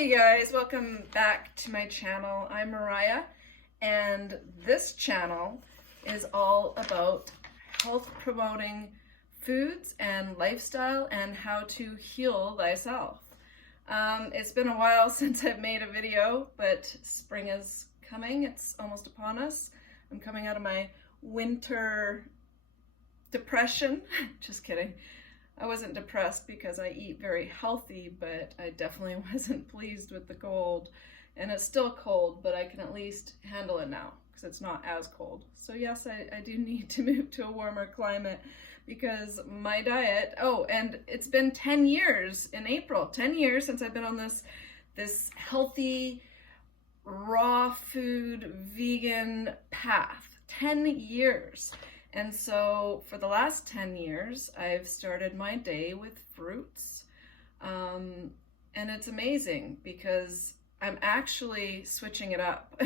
Hey guys, welcome back to my channel. I'm Mariah, and this channel is all about health promoting foods and lifestyle and how to heal thyself. It's been a while since I've made a video, but spring is coming. It's almost upon us. I'm coming out of my winter depression. Just kidding. I wasn't depressed because I eat very healthy, but I definitely wasn't pleased with the cold. And it's still cold, but I can at least handle it now because it's not as cold. So yes, I do need to move to a warmer climate because my diet, and it's been 10 years in April, 10 years since I've been on this healthy, raw food, vegan path. 10 years. And so for the last 10 years, I've started my day with fruits. And it's amazing because I'm actually switching it up.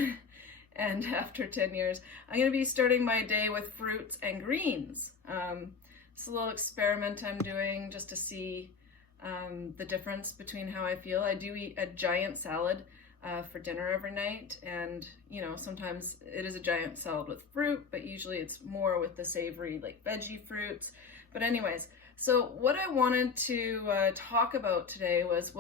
And after 10 years, I'm going to be starting my day with fruits and greens. It's a little experiment I'm doing just to see the difference between how I feel. I do eat a giant salad for dinner every night, and sometimes it is a giant salad with fruit, but usually it's more with the savory like veggie fruits. But anyways, so what I wanted to talk about today was,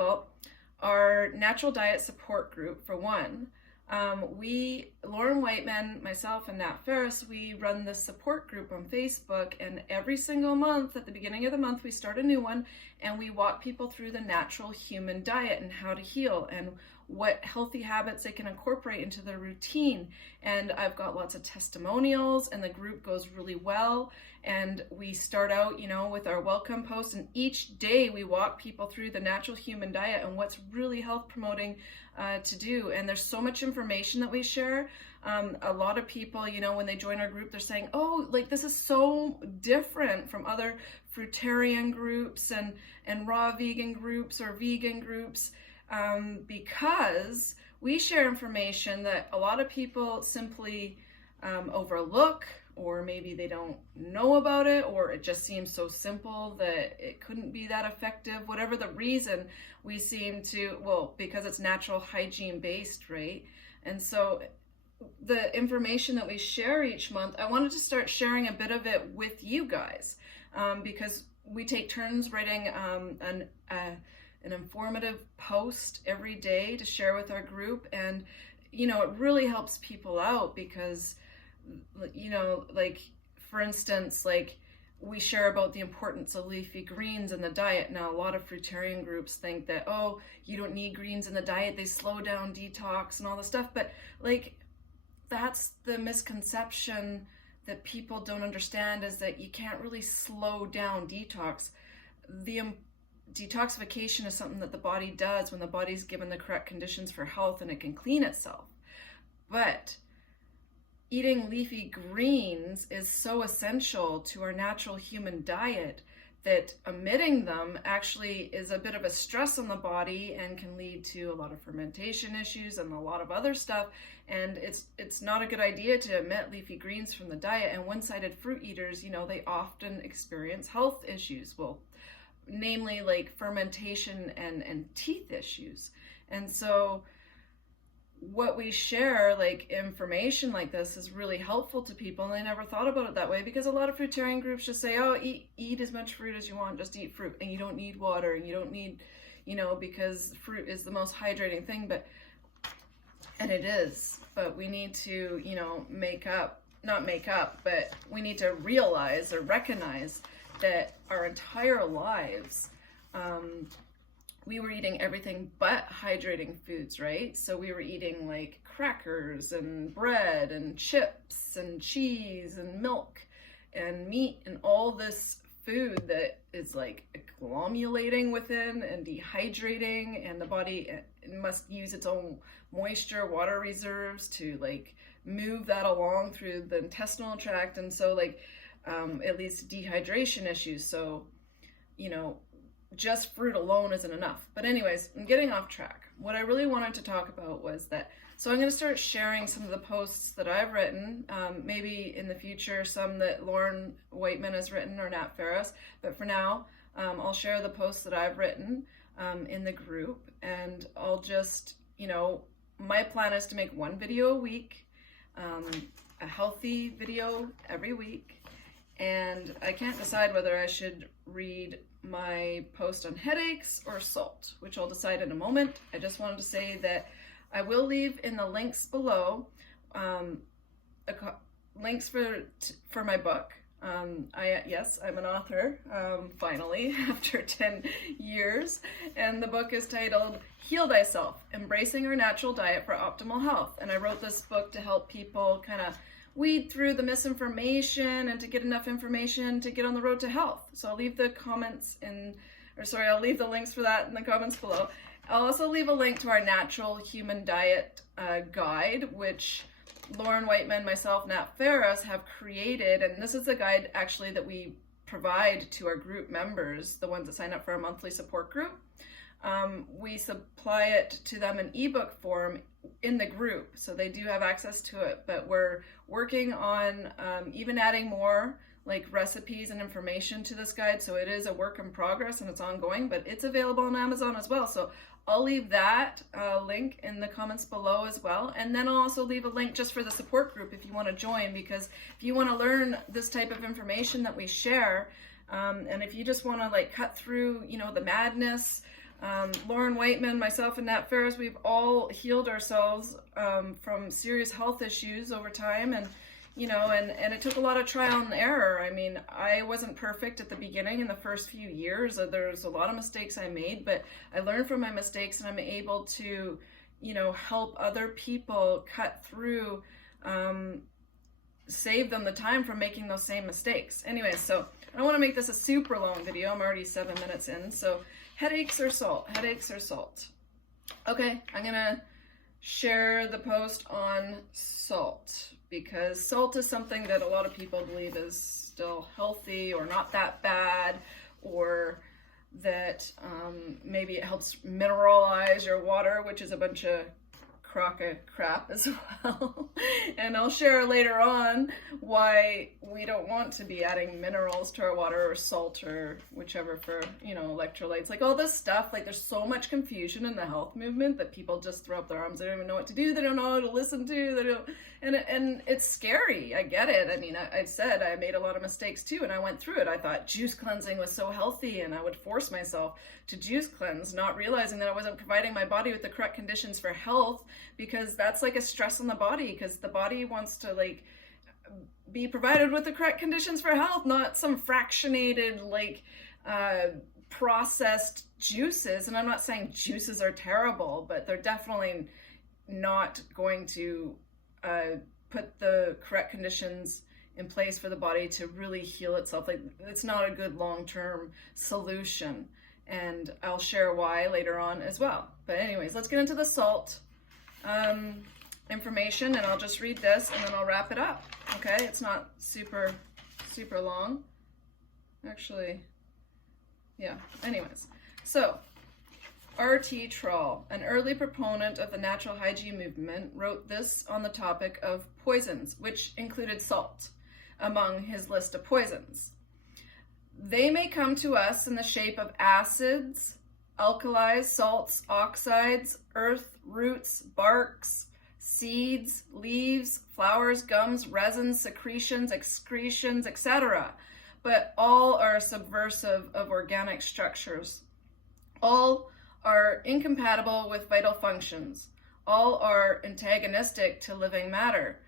our natural diet support group. For one, Lauren Whiteman, myself, and Nat Ferris, we run this support group on Facebook, and every single month at the beginning of the month we start a new one, and we walk people through the natural human diet and how to heal and what healthy habits they can incorporate into their routine. And I've got lots of testimonials, and the group goes really well. And we start out, with our welcome post, and each day we walk people through the natural human diet and what's really health promoting to do. And there's so much information that we share. A lot of people, when they join our group, they're saying, this is so different from other fruitarian groups and raw vegan groups or vegan groups. Because we share information that a lot of people simply overlook, or maybe they don't know about it, or it just seems so simple that it couldn't be that effective. Whatever the reason, we seem to, because it's natural hygiene based, right? And so the information that we share each month, I wanted to start sharing a bit of it with you guys, because we take turns writing an informative post every day to share with our group. And it really helps people out because for instance, we share about the importance of leafy greens in the diet. Now, a lot of fruitarian groups think that, you don't need greens in the diet, they slow down detox and all this stuff. But that's the misconception that people don't understand, is that you can't really slow down detox. Detoxification is something that the body does when the body's given the correct conditions for health, and it can clean itself. But eating leafy greens is so essential to our natural human diet that omitting them actually is a bit of a stress on the body and can lead to a lot of fermentation issues and a lot of other stuff. And it's not a good idea to omit leafy greens from the diet. And one-sided fruit eaters, they often experience health issues. Namely fermentation and teeth issues. And so what we share, information like this, is really helpful to people, and they never thought about it that way, because a lot of fruitarian groups just say, eat as much fruit as you want, just eat fruit, and you don't need water, and you don't need, because fruit is the most hydrating thing. And it is, but we need to, but we need to realize or recognize that our entire lives, we were eating everything but hydrating foods, right? So we were eating crackers and bread and chips and cheese and milk and meat and all this food that is agglomerating within and dehydrating, and the body must use its own moisture, water reserves to move that along through the intestinal tract. And so it leads to dehydration issues. So, just fruit alone isn't enough. But anyways, I'm getting off track. What I really wanted to talk about was that, so I'm going to start sharing some of the posts that I've written, maybe in the future some that Lauren Whiteman has written or Nat Ferris, but for now, I'll share the posts that I've written in the group, and I'll just, my plan is to make one video a week, a healthy video every week, and I can't decide whether I should read my post on headaches or salt, which I'll decide in a moment. I just wanted to say that I will leave in the links below links for my book. Yes, I'm an author, finally, after 10 years, and the book is titled Heal Thyself, Embracing Our Natural Diet for Optimal Health. And I wrote this book to help people kind of weed through the misinformation and to get enough information to get on the road to health. So I'll leave the I'll leave the links for that in the comments below. I'll also leave a link to our natural human diet guide, which Lauren Whiteman, myself, Nat Ferris have created, and this is a guide actually that we provide to our group members, the ones that sign up for our monthly support group. We supply it to them in ebook form in the group, so they do have access to it, but we're working on even adding more like recipes and information to this guide, so it is a work in progress and it's ongoing, but it's available on Amazon as well. So I'll leave that link in the comments below as well. And then I'll also leave a link just for the support group if you want to join, because if you want to learn this type of information that we share, and if you just want to like cut through, the madness, Lauren Whiteman, myself, and Nat Ferris, we've all healed ourselves from serious health issues over time, and it took a lot of trial and error. I mean, I wasn't perfect at the beginning in the first few years. There's a lot of mistakes I made, but I learned from my mistakes, and I'm able to, help other people cut through, save them the time from making those same mistakes. Anyway, so I don't want to make this a super long video. I'm already 7 minutes in. So headaches or salt? Headaches or salt? Okay, I'm going to share the post on salt, because salt is something that a lot of people believe is still healthy or not that bad, or that maybe it helps mineralize your water, which is a bunch of crock of crap as well. And I'll share later on why we don't want to be adding minerals to our water, or salt, or whichever, for electrolytes, like all this stuff. Like, there's so much confusion in the health movement that people just throw up their arms. They don't even know what to do. They don't know how to listen to. They don't, and it's scary. I get it. I mean, I said I made a lot of mistakes too, and I went through it. I thought juice cleansing was so healthy, and I would force myself to juice cleanse, not realizing that I wasn't providing my body with the correct conditions for health, because that's like a stress on the body, because the body wants to like be provided with the correct conditions for health, not some fractionated processed juices. And I'm not saying juices are terrible, but they're definitely not going to put the correct conditions in place for the body to really heal itself. Like, it's not a good long-term solution, and I'll share why later on as well. But anyways, let's get into the salt information, and I'll just read this and then I'll wrap it up. Okay, it's not super long, actually. Yeah, anyways, so R.T. Troll, an early proponent of the natural hygiene movement, wrote this on the topic of poisons, which included salt among his list of poisons. They may come to us in the shape of acids, alkalis, salts, oxides, earth, roots, barks, seeds, leaves, flowers, gums, resins, secretions, excretions, etc. But all are subversive of organic structures. All are incompatible with vital functions. All are antagonistic to living matter.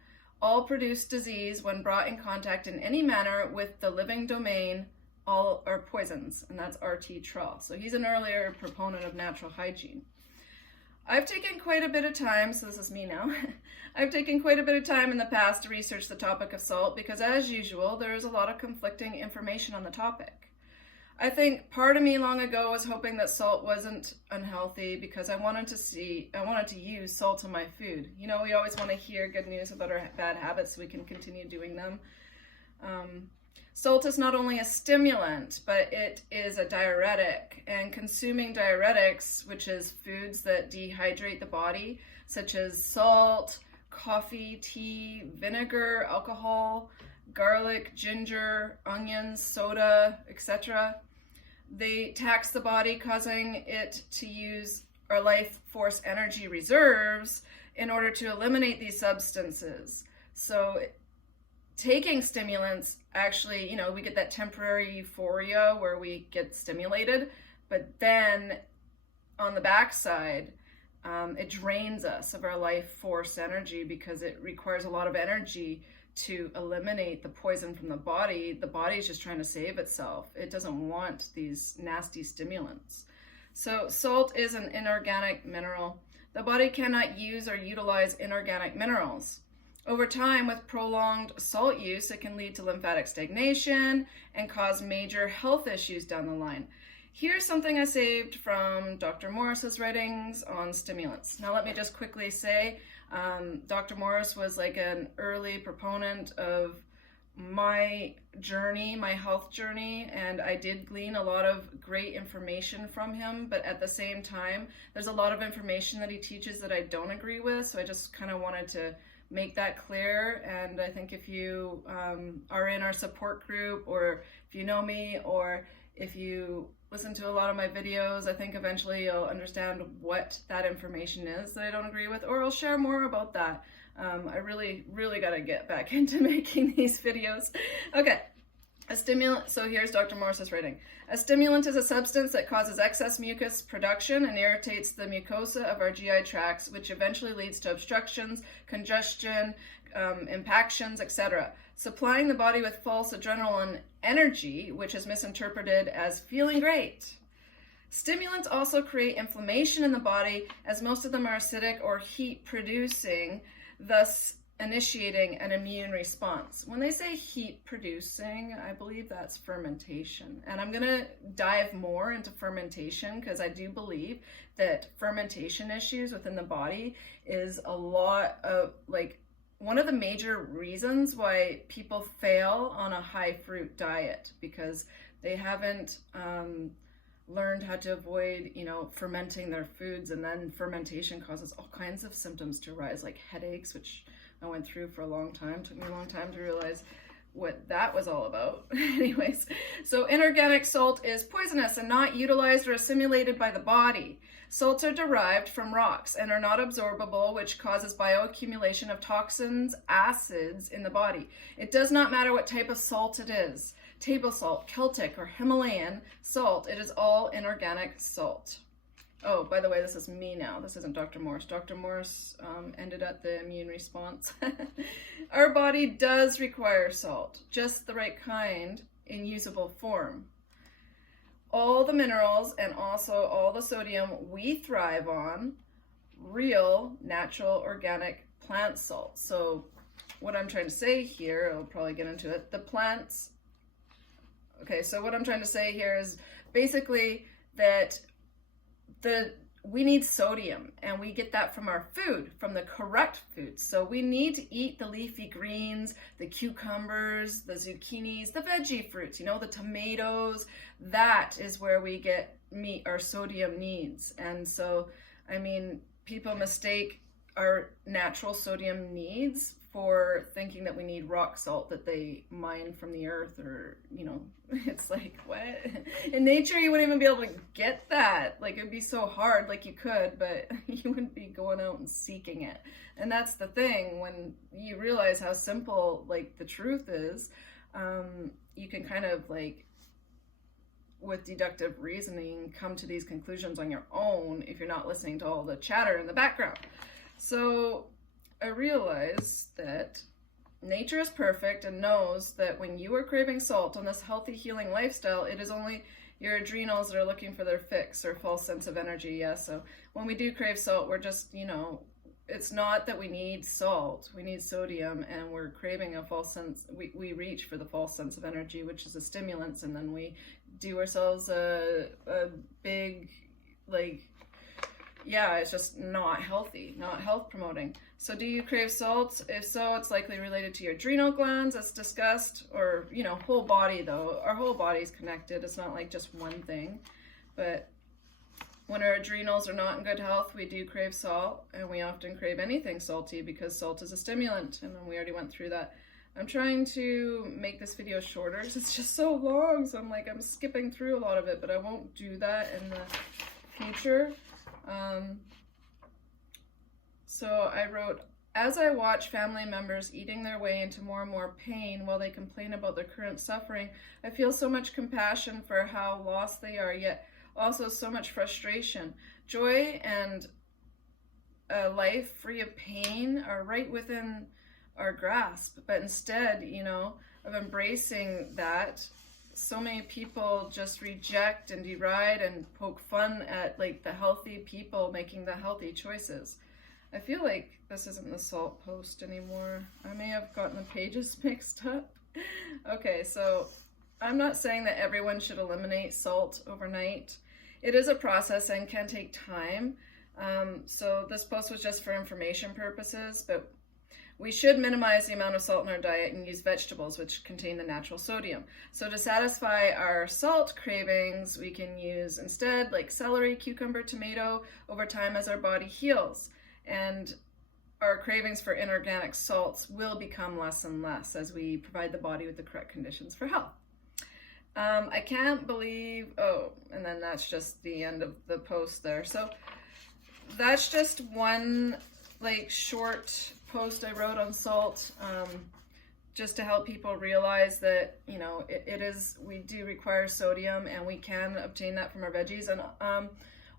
All produce disease when brought in contact in any manner with the living domain. All are poisons, and that's R.T. Troll. So he's an earlier proponent of natural hygiene. I've taken quite a bit of time, so this is me now. I've taken quite a bit of time in the past to research the topic of salt, because as usual, there is a lot of conflicting information on the topic. I think part of me long ago was hoping that salt wasn't unhealthy, because I wanted to use salt in my food. We always want to hear good news about our bad habits so we can continue doing them. Salt is not only a stimulant, but it is a diuretic, and consuming diuretics, which is foods that dehydrate the body, such as salt, coffee, tea, vinegar, alcohol, garlic, ginger, onions, soda, etc., they tax the body, causing it to use our life force energy reserves in order to eliminate these substances. So taking stimulants, actually, we get that temporary euphoria where we get stimulated, but then on the backside, it drains us of our life force energy because it requires a lot of energy to eliminate the poison from the body. The body is just trying to save itself. It doesn't want these nasty stimulants. So salt is an inorganic mineral. The body cannot use or utilize inorganic minerals. Over time, with prolonged salt use, it can lead to lymphatic stagnation and cause major health issues down the line. Here's something I saved from Dr. Morris's writings on stimulants. Now let me just quickly say, Dr. Morris was like an early proponent of my journey, my health journey, and I did glean a lot of great information from him, but at the same time, there's a lot of information that he teaches that I don't agree with, so I just kind of wanted to make that clear. And I think if you are in our support group, or if you know me, or if you listen to a lot of my videos, I think eventually you'll understand what that information is that I don't agree with, or I'll share more about that. I really got to get back into making these videos. Okay, a stimulant, so here's Dr. Morris's writing. A stimulant is a substance that causes excess mucus production and irritates the mucosa of our GI tracts, which eventually leads to obstructions, congestion, impactions, etc. Supplying the body with false adrenaline energy, which is misinterpreted as feeling great. Stimulants also create inflammation in the body, as most of them are acidic or heat producing, thus initiating an immune response. When they say heat producing, I believe that's fermentation. And I'm gonna dive more into fermentation because I do believe that fermentation issues within the body is a lot of, like, one of the major reasons why people fail on a high fruit diet, because they haven't learned how to avoid, fermenting their foods, and then fermentation causes all kinds of symptoms to arise, like headaches, which I went through for a long time. Took me a long time to realize what that was all about. Anyways, so inorganic salt is poisonous and not utilized or assimilated by the body. Salts are derived from rocks and are not absorbable, which causes bioaccumulation of toxins, acids in the body. It does not matter what type of salt it is. Table salt, Celtic, or Himalayan salt, it is all inorganic salt. Oh, by the way, this is me now. This isn't Dr. Morris. Dr. Morris ended at the immune response. Our body does require salt, just the right kind in usable form. All the minerals and also all the sodium we thrive on, real, natural, organic plant salt. So what I'm trying to say here, I'll probably get into it, the plants. Okay, so what I'm trying to say here is basically that we need sodium, and we get that from our food, from the correct foods. So we need to eat the leafy greens, the cucumbers, the zucchinis, the veggie fruits, the tomatoes. That is where we meet our sodium needs. And so, people mistake our natural sodium needs for thinking that we need rock salt that they mine from the earth, or, it's like, what? In nature, you wouldn't even be able to get that. Like, it'd be so hard, like you could, but you wouldn't be going out and seeking it. And that's the thing, when you realize how simple, like, the truth is, you can kind of, like, with deductive reasoning, come to these conclusions on your own if you're not listening to all the chatter in the background. So I realized that nature is perfect and knows that when you are craving salt on this healthy healing lifestyle, it is only your adrenals that are looking for their fix or false sense of energy. Yeah, so when we do crave salt, we're just, it's not that we need salt, we need sodium, and we're craving a false sense. We reach for the false sense of energy, which is a stimulant, and then we do ourselves a big, it's just not healthy, not health promoting. So do you crave salt? If so, it's likely related to your adrenal glands, as discussed, or, whole body though. Our whole body is connected. It's not like just one thing. But when our adrenals are not in good health, we do crave salt, and we often crave anything salty because salt is a stimulant, and then we already went through that. I'm trying to make this video shorter because it's just so long, so I'm skipping through a lot of it, but I won't do that in the future. So I wrote, as I watch family members eating their way into more and more pain while they complain about their current suffering, I feel so much compassion for how lost they are, yet also so much frustration. Joy and a life free of pain are right within our grasp, but instead, of embracing that, so many people just reject and deride and poke fun at the healthy people making the healthy choices. I feel like this isn't the salt post anymore. I may have gotten the pages mixed up. Okay, so I'm not saying that everyone should eliminate salt overnight. It is a process and can take time. So this post was just for information purposes, but we should minimize the amount of salt in our diet and use vegetables, which contain the natural sodium. So to satisfy our salt cravings, we can use instead celery, cucumber, tomato over time as our body heals. And our cravings for inorganic salts will become less and less as we provide the body with the correct conditions for health. I can't believe, and then that's just the end of the post there. So that's just one short post I wrote on salt, just to help people realize that, we do require sodium and we can obtain that from our veggies. And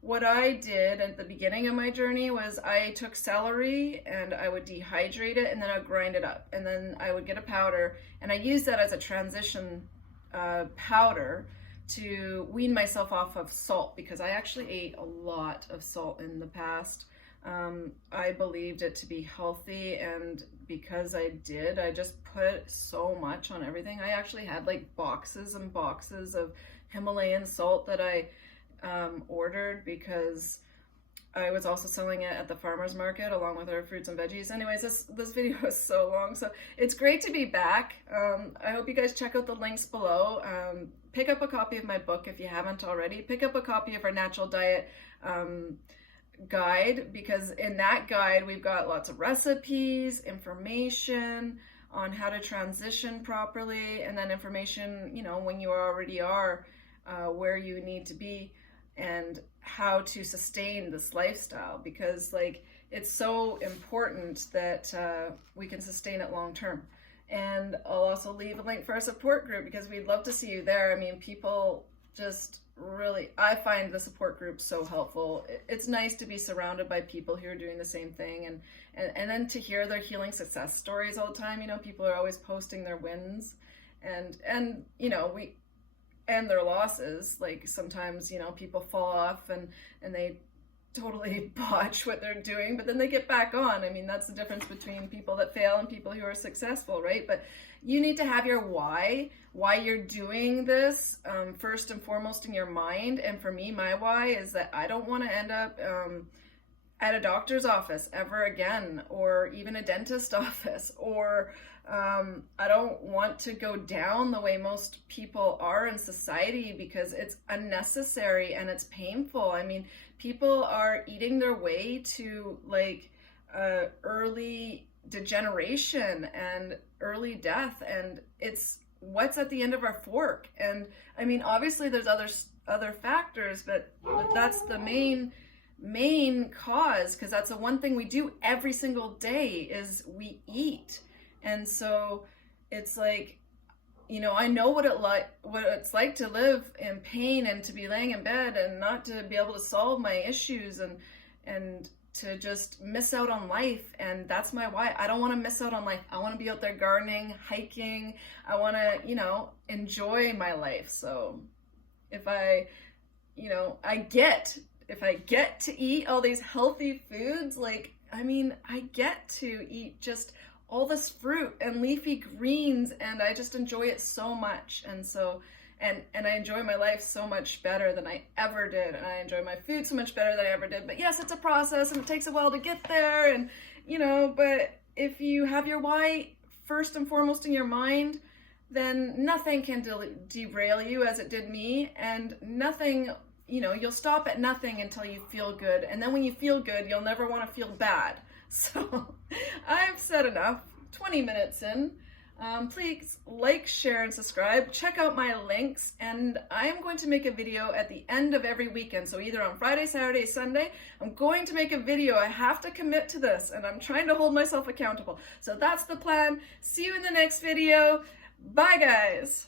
what I did at the beginning of my journey was I took celery and I would dehydrate it and then I would grind it up. And then I would get a powder and I used that as a transition powder to wean myself off of salt, because I actually ate a lot of salt in the past. I believed it to be healthy, and because I did, I just put so much on everything. I actually had boxes and boxes of Himalayan salt that I ordered because I was also selling it at the farmer's market along with our fruits and veggies. Anyways, this video is so long, so it's great to be back. I hope you guys check out the links below. Pick up a copy of my book if you haven't already. Pick up a copy of our natural diet guide, because in that guide we've got lots of recipes, information on how to transition properly, and then information, when you already are where you need to be and how to sustain this lifestyle, because it's so important that we can sustain it long term. And I'll also leave a link for our support group because we'd love to see you there. I mean, people just really, I find the support group so helpful. It's nice to be surrounded by people who are doing the same thing, and then to hear their healing success stories all the time. People are always posting their wins and their losses. Sometimes, people fall off and they totally botch what they're doing, but then they get back on. I mean, that's the difference between people that fail and people who are successful, right? But you need to have your why you're doing this, first and foremost in your mind. And for me, my why is that I don't want to end up at a doctor's office ever again, or even a dentist office, or I don't want to go down the way most people are in society, because it's unnecessary and it's painful. I mean, people are eating their way to early degeneration and early death, and it's what's at the end of our fork. And I mean, obviously there's other factors, but that's the main cause, because that's the one thing we do every single day is we eat. And so it's I know what it's like to live in pain and to be laying in bed and not to be able to solve my issues and to just miss out on life. And that's my why. I don't want to miss out on life. I want to be out there gardening, hiking. I want to, enjoy my life. So if I get to eat all these healthy foods, I get to eat just all this fruit and leafy greens, and I just enjoy it so much. And so, and I enjoy my life so much better than I ever did. And I enjoy my food so much better than I ever did. But yes, it's a process and it takes a while to get there. And, but if you have your why first and foremost in your mind, then nothing can derail you as it did me. And nothing, you'll stop at nothing until you feel good. And then when you feel good, you'll never want to feel bad. So I've said enough, 20 minutes in. Please like, share, and subscribe. Check out my links, and I am going to make a video at the end of every weekend. So either on Friday, Saturday, Sunday, I'm going to make a video. I have to commit to this, and I'm trying to hold myself accountable. So that's the plan. See you in the next video. Bye, guys.